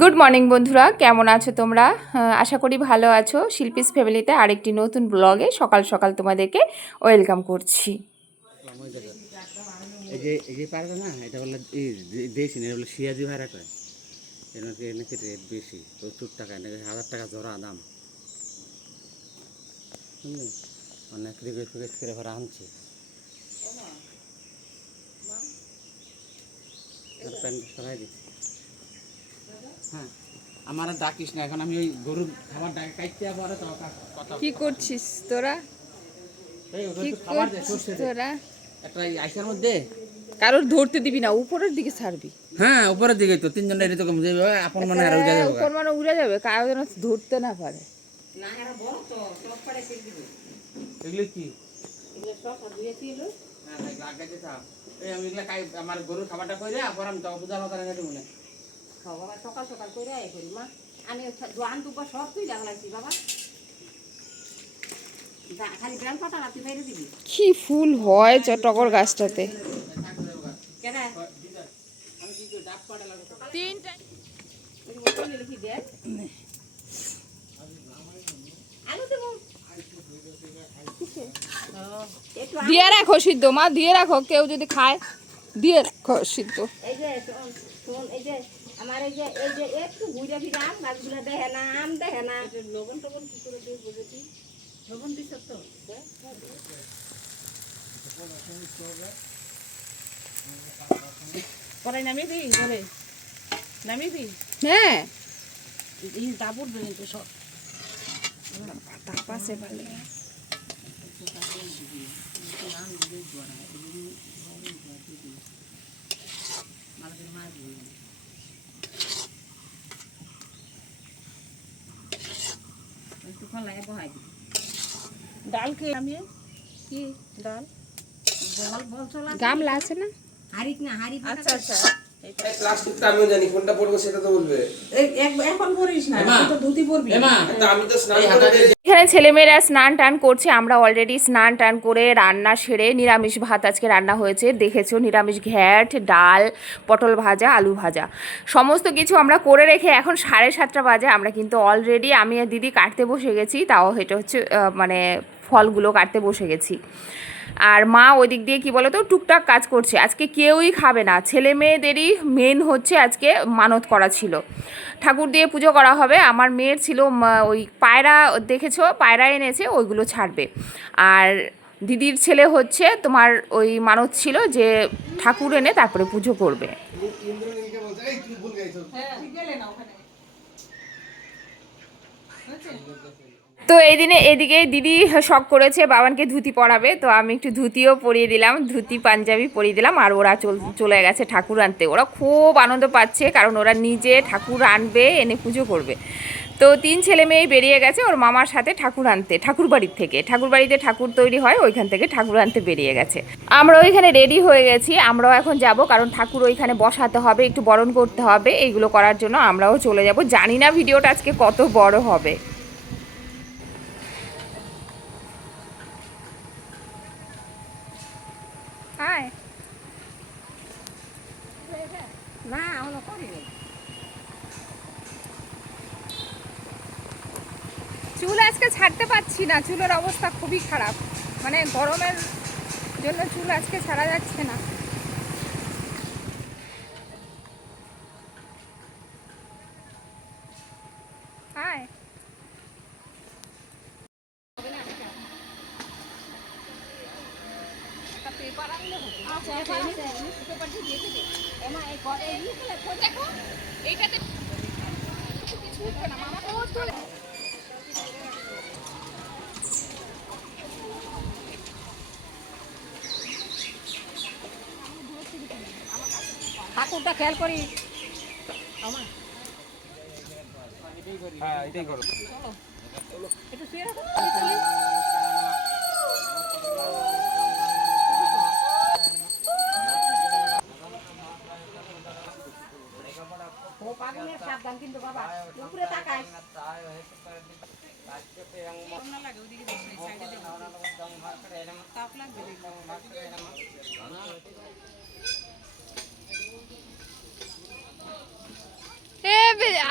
Good morning বন্ধুরা, কেমন আছো তোমরা? আশা করি ভালো আছো। শিল্পীস ফ্যামিলিতে আরেকটি নতুন ব্লগে সকাল সকাল তোমাদেরকে ওয়েলকাম করছি। এই যে পারবে না, এটা বলে দেশি না, এটা বলে সিয়াজি ভাড়া কয়। নাকি রেট বেশি, প্রচুর টাকা, নাকি 1000 টাকা জোড়া দাম। বুঝলি, অনেক রিকোয়েস্ট করে ভাড়া আনছে। প্যান্ট সরাই দিচ্ছি। হ্যাঁ, আমার আর ডাকিস না, এখন আমি ওই গরুর খাবার ডাকে কাটতে পরে তো কথা। কি করছিস তোরা? কি করছিস তোরা? একটা আইসার মধ্যে কারোর ধরতে দিবি না, উপরের দিকে ছাড়বি। হ্যাঁ, উপরের দিকে তো তিনজন এটা তো আপন মনে আর উড়ে যাবে। উপর মানে উড়ে যাবে, কারো যেন ধরতে না পারে। না, এরা বড় তো, সব পারে ঠিক দিবে। এগুলো কি? এগুলো সব দিয়েছি এলো। হ্যাঁ, ভাই লাগাইতে থাক। এই আমি এগুলা খাই, আমার গরুর খাবারটা কইরা পরে আমি তো পূজা করে রেডি মনে। বাবা সকাল সকাল করে আই করি মা, আমি দোয়ান দুপা সব তুই লাগাইছি বাবা। খালি গ্রাম পাতা রাখতে বাইরে দিবি। কি ফুল হয় টগর গাছটাতে। কেন আমি কি ডাব পাড়া লাগো তিনটা ওই বোতল লিখি দে। আলু দেবো দিয়ে রাখো সিদ্ধ, মা দিয়ে রাখো, কেউ যদি খায় দিয়ে রাখো সিদ্ধ। এই যে শোন এই যে আমার এই যে একটু ঘুরে ফিরে আম গাছগুলো দেখে না, আম দেখে না। লবণ টবণ কি করে দিয়ে বুঝেছি, লবণ দিছ তো পরে নামিয়ে দিই, বলে নামিয়ে দিই। হ্যাঁ, এই দাবুর দেবেন তো সব তাপাসে ভালো। ডালকে আমি কি ডাল গামলা আছে না? হারিক না হারিক। আচ্ছা আচ্ছা, প্লাস্টিকটা আমিও জানি, কোনটা পরবো সেটা তো বলবে। এখন পরিস না, তো ধুতি পরবি। আমি তো স্নান করে এখানে ছেলেমেয়েরা স্নান টান করছে, আমরা অলরেডি স্নান টান করে রান্না সেরে নিরামিষ ভাত আজকে রান্না হয়েছে। দেখেছো, নিরামিষ ঘ্যাট, ডাল, পটল ভাজা, আলু ভাজা, সমস্ত কিছু আমরা করে রেখে এখন 7:30 বাজে। আমরা কিন্তু অলরেডি আমি আর দিদি কাটতে বসে গেছি, তাও এটা হচ্ছে মানে ফলগুলো কাটতে বসে গেছি। আর মা ওই দিক দিয়ে কী বলো তো টুকটাক কাজ করছে। আজকে কেউই খাবে না, ছেলে মেয়েদেরই মেন হচ্ছে আজকে মানত করা ছিল, ঠাকুর দিয়ে পুজো করা হবে। আমার মেয়ের ছিল ওই পায়রা, দেখেছো পায়রা এনেছে, ওইগুলো ছাড়বে। আর দিদির ছেলে হচ্ছে তোমার ওই মানত ছিল যে ঠাকুর এনে তারপরে পুজো করবে। তো এই দিনে এদিকে দিদি শখ করেছে বাবানকে ধুতি পরাবে, তো আমি একটু ধুতিও পরিয়ে দিলাম, ধুতি পাঞ্জাবি পরিয়ে দিলাম। আর ওরা চলে গেছে ঠাকুর আনতে। ওরা খুব আনন্দ পাচ্ছে, কারণ ওরা নিজে ঠাকুর আনবে, এনে পুজো করবে। তো 3 ছেলে মেয়ে বেরিয়ে গেছে ওর মামার সাথে ঠাকুর আনতে, ঠাকুর বাড়ির থেকে। ঠাকুর বাড়িতে ঠাকুর তৈরি হয়, ওইখান থেকে ঠাকুর আনতে বেরিয়ে গেছে। আমরা ওইখানে রেডি হয়ে গেছি, আমরাও এখন যাব, কারণ ঠাকুর ওইখানে বসাতে হবে, একটু বরণ করতে হবে, এইগুলো করার জন্য আমরাও চলে যাব। জানি না ভিডিওটা আজকে কত বড় হবে। হাই না এখনো করিনি। চুল আজকে ছাড়তে পারছি না, চুলের অবস্থা খুবই খারাপ, মানে গরমের জন্য চুল আজকে ছাড়া যাচ্ছে না। হাই এইটাতে কিছু উঠবে না, মামা ঠাকুরটা খেয়াল করি। হ্যাঁ এটাই করো। একটু শুয়ে রাখো। ও পাগলের সাবধান কিন্তু বাবা, উপরে তাকাইস।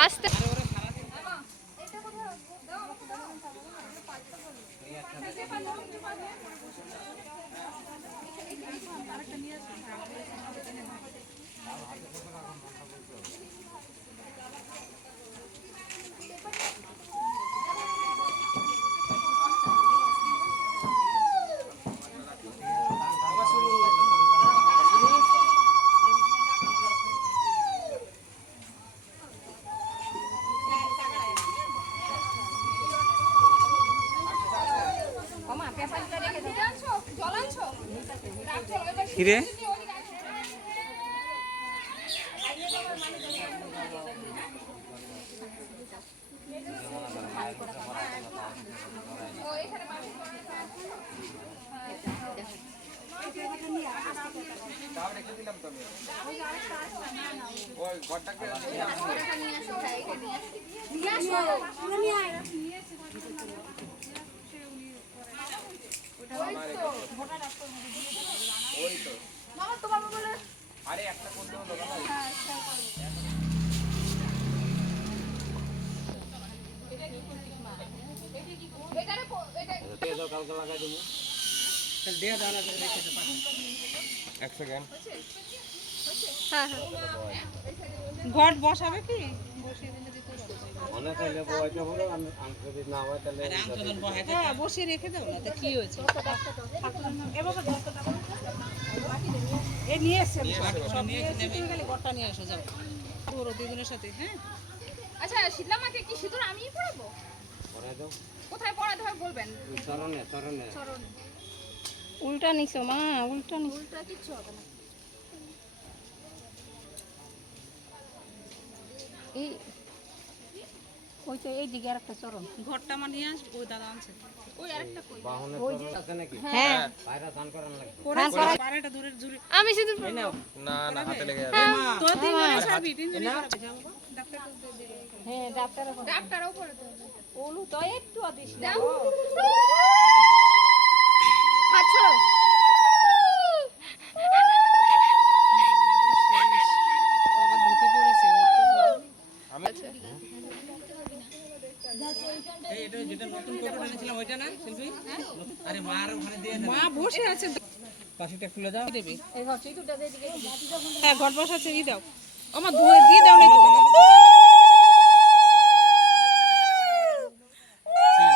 আস্তে কিরে এক সেকেন্ড ঘট বসাবে কি হ্যাঁ বসিয়ে রেখে দাও না তো কি হয়েছে এ নিয়ে এসছে সব নিয়ে এসে তুমি খালি ঘরটা নিয়ে এসো যাও পুরো দিদিনের সাথে হ্যাঁ আচ্ছা শীতলা মাকে কি সিঁদুর আমিই পরাবো? কোথায় পরাতে হয় বলবেন? চরণে। উল্টা নিছো মা উল্টা নিছো উল্টা কিচ্ছু হবে না। এই ওই তো এই দিকে আরেকটা চরণ ঘরটা আমার নিয়ে আস ওই দাদা আনছে ওই আরেকটা কই? হ্যাঁ আমি শুধু না না হাতে লেগে যাবে তো তিনজনে ছাড়বি তিনজনে যাও হ্যাঁ ডাক্তারও করে দেবো। ওলু তো একটু আদিস না হাত ছাড়ো। ধুতি পড়েছে যেটা নতুন ফটো এনেছিলাম ওইটা না শিল্পী আরে মার ওখানে দিয়ে মা বসে আছে কাশিটা খুলে দাও দেবে এই ঘর চিতুটা দিয়ে দিকে হ্যাঁ ঘর বসাচ্ছে ই দাও আমার ধুয়ে দিয়ে দাও না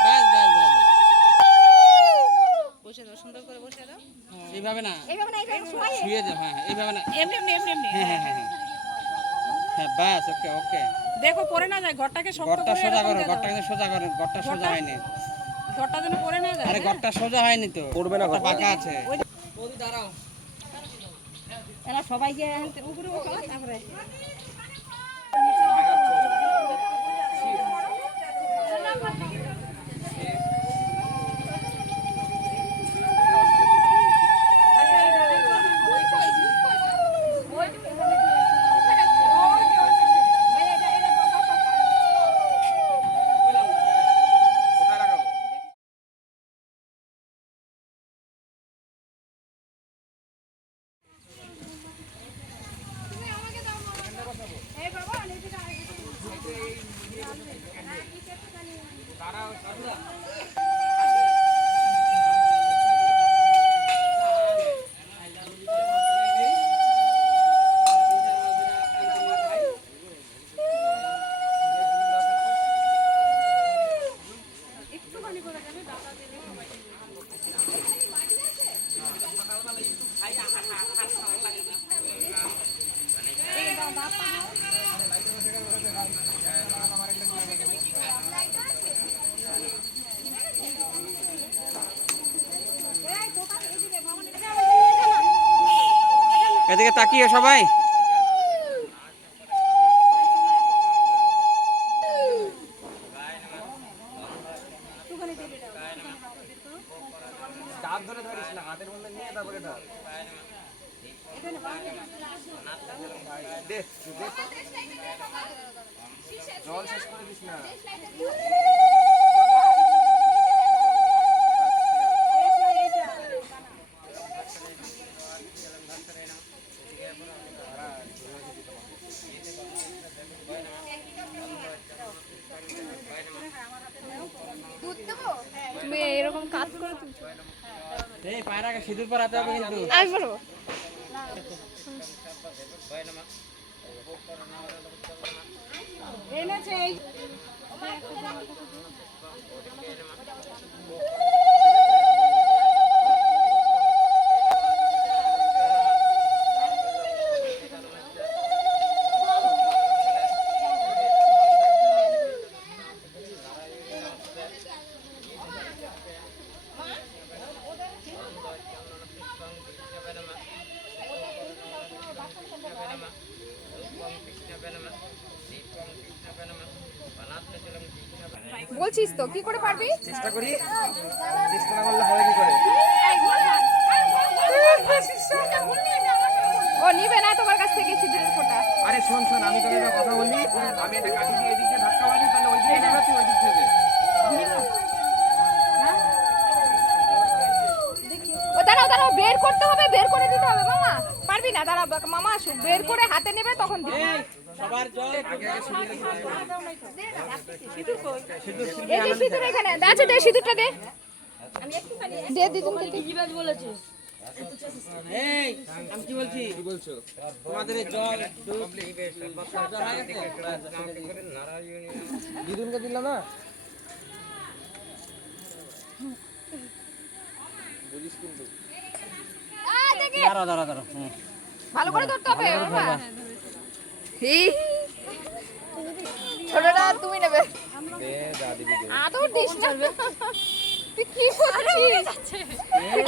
বাস বাস বাস বসে দাও সুন্দর করে বসে দাও এইভাবে না এইভাবে না এইভাবে শোয়াই শুয়ে যাও হ্যাঁ এইভাবে না এমনি এমনি এমনি এমনি হ্যাঁ হ্যাঁ হ্যাঁ হ্যাঁ বাস ওকে ওকে দেখো পরে না যায় ঘরটাকে শক্ত গড়টা করে সোজা এরকম করো দিয়ে দাও। গড়টা কিন্তু সোজা করো গড়টা সোজা হয়নি ঘরটা যেন পরে না যায় আরে গড়টা সোজা হয়নি তো পড়বে না গড়টা ঘরটা। বাঁকা আছে বৌদি দাঁড়াও এরা সবাইকে উপরে উঠো তারপরে এদিকে তাকিয়ে সবাই হাত ধরে ধরিস না হাতের মধ্যে নিয়ে তারপরে ধর দে দে জল শেষ করে দিস না এই পায়ের আগে সিঁদুর পরাতে হবে কিন্তু। আমি বলবো এনেছে এই বলছিস তো কি করে পারবি? চেষ্টা করি, চেষ্টা না করলে হবে কি করে? ও নিবে না তোমার কাছ থেকে সিঁদুরের ফোঁটা। আরে শোন শোন, আমি তোকে একটা কথা বলি, আমি এটা কাটি দিয়ে এদিকে ধাক্কা মারি, তাহলে ওই দিকে যাবে, তুই ওই দিক থেকে। ও দাঁড়াও দাঁড়াও, বের করতে হবে, বের করে দিতে হবে মামা। পারবি না, দাঁড়াও মামা আসুক, বের করে হাতে নেবে তখন দিবি। এই সবার জল এই যে সিঁদুর এখানে আছে, দে সিঁদুরটা দে। দে দিদুনকে দে। এই আমি কি বলছি? কি বলছো? তোমাদের এই জল দিদুনকে দিলাম না? বুঝিস কিন্তু। দাঁড়াও দাঁড়াও দাঁড়াও। ভালো করে ধরতে হবে মামা। এই ছোটটা তুমি নেবে। দে যা দিবি দে। আদর দিস না। তুই কি করছিস?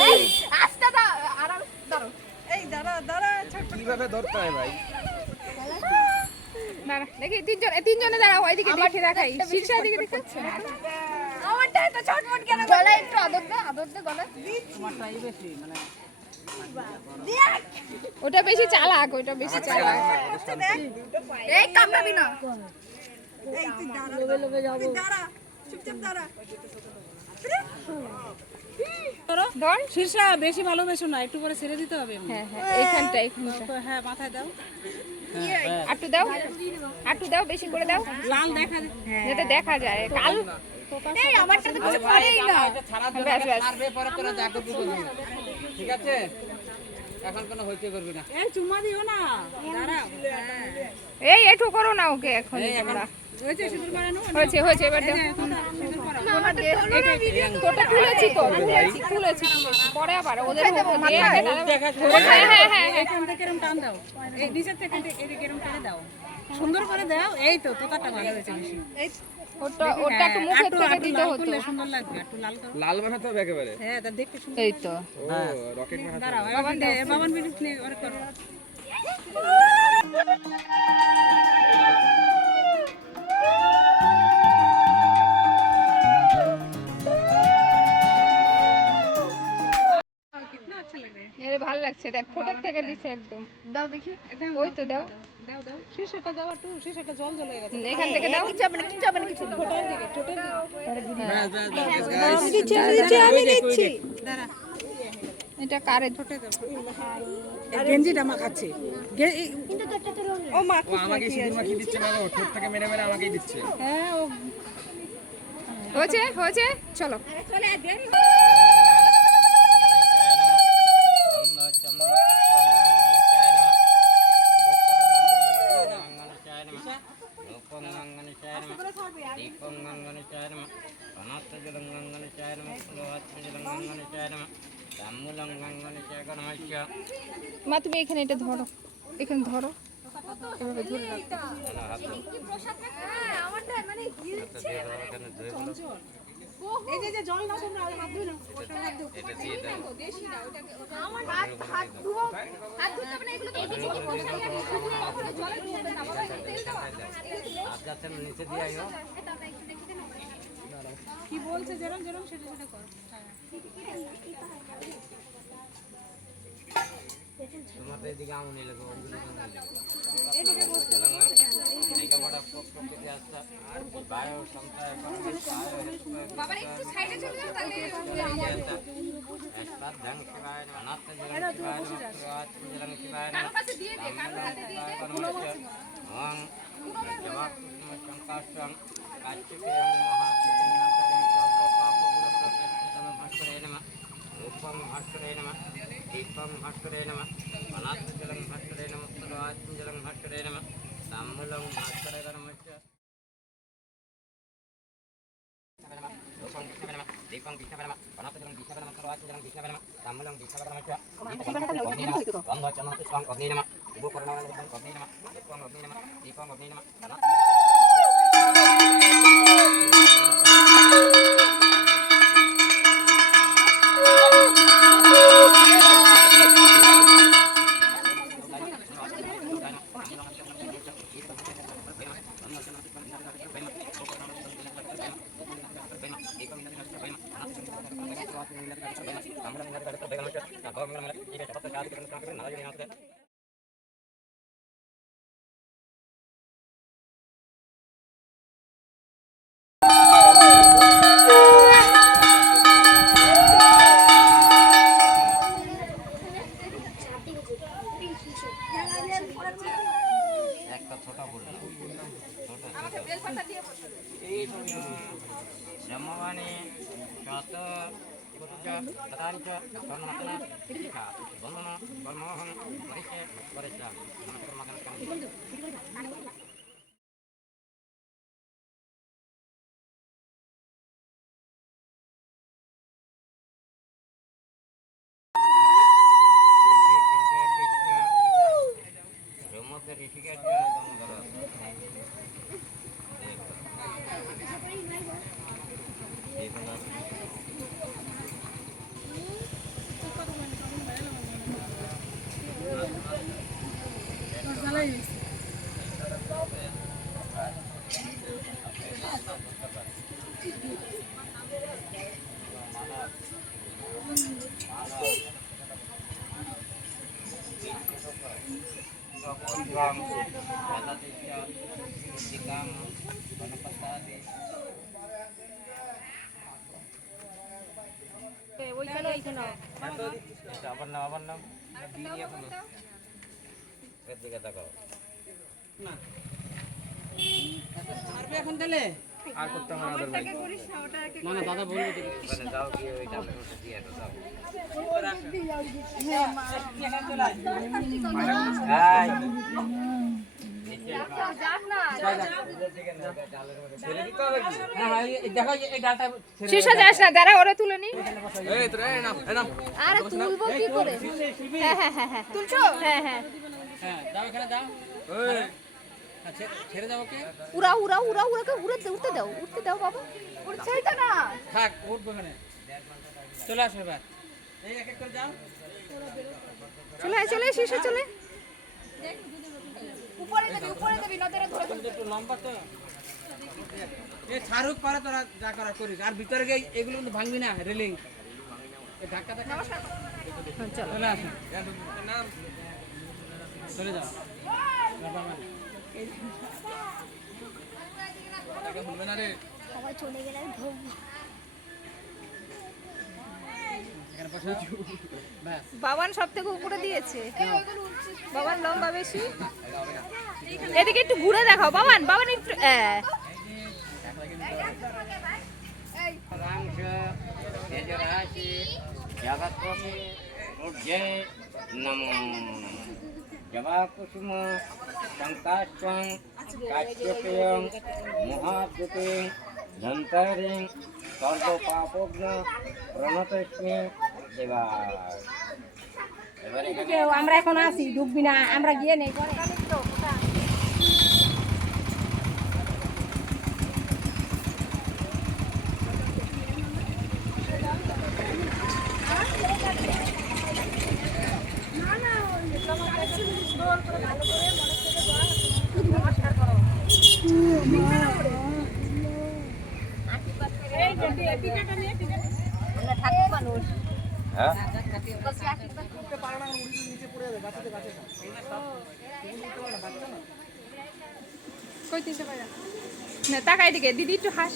এই আস্তে দাঁড়াও। এই দাঁড়া কিভাবে ধরতে হয় ভাই? দাঁড়া দেখি তিনজনে দাঁড়াও, ওইদিকে দেখে দেখাই, শীর্ষের দিকে দেখাচ্ছে। আমারটা এত ছটফট কেন? গলায় একটু আদর দে গলায়। তোমারটাই বেশি মানে ওটা বেশি চালাক, ওটা বেশি চালাক। এই কামড়াবি না। এই তুই দাঁড়া চুপচাপ দাঁড়া ধর। শীর্ষা বেশি ভালোবেসো না, একটু করে ছেড়ে দিতে হবে। হ্যাঁ এইখানটা। হ্যাঁ মাথায় দাও, আটু দাও বেশি করে দাও, লাল দেখা যাতে দেখা যায়। কাল এই আমারটা তো কিছু করেই না। এটা ছাড়ার জন্য ব্যাস, ব্যাস। মারবে, পরে তোরা যা করবি করবি। ঠিক আছে, এখন কোনো হইতে করবি না। এই চুমা দিও না, দাঁড়াও। এই এটু করো না ওকে এখন। হয়েছে সিঁদুর বানানো, হয়েছে এবার দাও। তোটা তুলেছি তো, তুলেছি পরে আবার ওদের হ্যাঁ এখান থেকে এরকম টান দাও, এই নিচের থেকে এদিকে এরকম টানে দাও, সুন্দর করে দাও। এই তো তোতাটা ভালো হয়েছে বেশি। ওটা একটু মুখের থেকে দিতে হতো। করলে সুন্দর লাগবে, একটু লাল করো। লাল বানাতে হবে একেবারে। হ্যাঁ তা দেখতে সুন্দর। এই তো ও রকেট বানাতে হবে। দাঁড়াও বাবান বিদ্যুৎ নিয়ে ওরে করো। এর ভালো লাগছে, দেখ ফোটার থেকে দিছে একদম। দাও দেখি, ওই তো দাও দাও দাও শীর্ষটা দাও, একটু শীর্ষটা জল জলে গেছে। এখান থেকে দাও। কিছু হবে না ছোটের দিকে আমি দিচ্ছি। দাঁড়া, এটা কারে গেঞ্জিটা মাখাচ্ছে। ও মা ও আমাকে সিঁদুর মাখিয়ে দিচ্ছে না, ও ঠোঁট থেকে মেরে মেরে আমাকেই দিচ্ছে। হ্যাঁ ও হয়েছে চলো। মা তুমি এখানে এটা ধরো, এখানে ধরো, এভাবে ধরে রাখো। এই যে জল না তোমরা হাত ধুই না, কি বলছে যেরকম যেরকম সেটা সেটা কর। তোমাদের এদিকে আমন এলে বাবা একটু সাইডে চলে যাও তাহলে কারো কাছে দিয়ে দে, কারো হাতে দিয়ে দে। रूपम भास्करे नमः दीपम भास्करे नमः अनाथजलं भास्करे नमः सर्वात्मजलं भास्करे नमः ताम्बूलं भास्करे नमः रूपम कृष्ण नमः दीपम कृष्ण नमः अनाथजलं कृष्ण नमः सर्वात्मजलं कृष्ण नमः ताम्बूलं कृष्ण नमः गंगा चंदन पुष्पं अग्नि नमः उपकरणं अग्नि नमः दीपम अग्नि नमः दीपम अग्नि नमः একটা ছোট বললাম ব্রহ্মবাণী শত তথাঞ্চ কর্মরতনা শিক্ষা বন্ধন কর্মহং পরিচে পরিচাম ঋষিকেশ আবার নাম দিয়ে এখন এর দিকে তাকাও না মারবে এখন তাহলে আর করতে হবে না ভাই না না দাদা বলবো তো মানে যাও কি ওইটা দিয়ে দাও দেখো এই ডালটা শীর্ষে যাস না, দাঁড়া ওরা তুলে নি। এই তো এই নাও আরে তুলবো কি করে? হ্যাঁ হ্যাঁ হ্যাঁ হ্যাঁ তুলছো? হ্যাঁ হ্যাঁ হ্যাঁ যাও এখানে যাও আচ্ছা ছেড়ে যাও ওকে উড়াও উড়াও উড়াও উড়াকে উড়তে দাও বাবা, উড়ছেই তো না। থাক উঠবো এখানে চলে আসো এবার এই এক এক করে যাও চলে শীর্ষে চলে। উপরে দেবি নজরে ধরে একটু লম্বা তো এ ছাড়ুক পারে তোরা যা করা করিস আর ভিতরে গিয়ে এগুলো কিন্তু ভাঙবি না রেলিং এই ধাক্কা ধাক্কা চলে আসো না চলে যাও সবাই চলে গেলে ধরবো। এখানে বসে ব্যাস বাবান সব থেকে উপরে দিয়েছে, বাবান লম্বা বেশি। এদিকে একটু ঘুরে দেখাও বাবান একটু রাংশ তেজরাশি জগৎপতি সূর্যে নমো জবাকুসুম সংকাষ্টং কাশ্যপেয়ং মহাদ্যুতে ধন্তরিং সর্বপাপজ্ঞ প্রণতস্মি দেবা। এবারে আমরা এখন আসি, ঢুকবি না, আমরা গিয়ে নেই পরে। হ্যাঁ না তাকাই দিকে দিদি একটু হাস।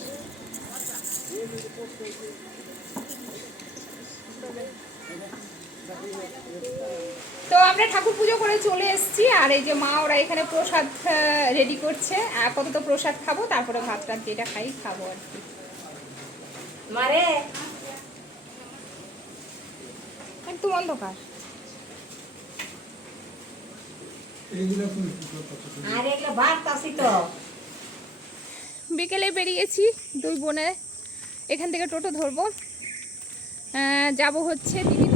তো আমরা ঠাকুর পুজো করে চলে এসেছি, আর এই যে মা ওরা এখানে প্রসাদ রেডি করছে। আপাতত প্রসাদ খাবো, তারপরে ভাত টাত যেটা খাবো আর কি। মারে একদম অন্ধকার। আর এগুলো ভাত আসি তো বিকেলে বেরিয়েছি দুই বোনে, এখান থেকে টোটো ধরবো, যাব হচ্ছে দিদির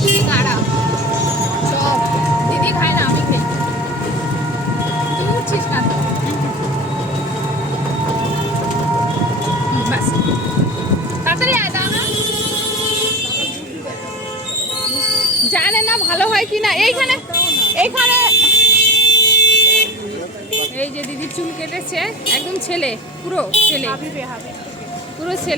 সিঙ্গাড়া চপ। দিদি খায় না, আমি খাই। তুই উঠছিস না তো? বাস তাড়াতাড়ি আয়, দাঁড়া। জানে না ভালো হয় কি না। এইখানে এইখানে এই যে দিদি চুল কেটেছে, একদম ছেলে, পুরো ছেলে, পুরো ছেলে।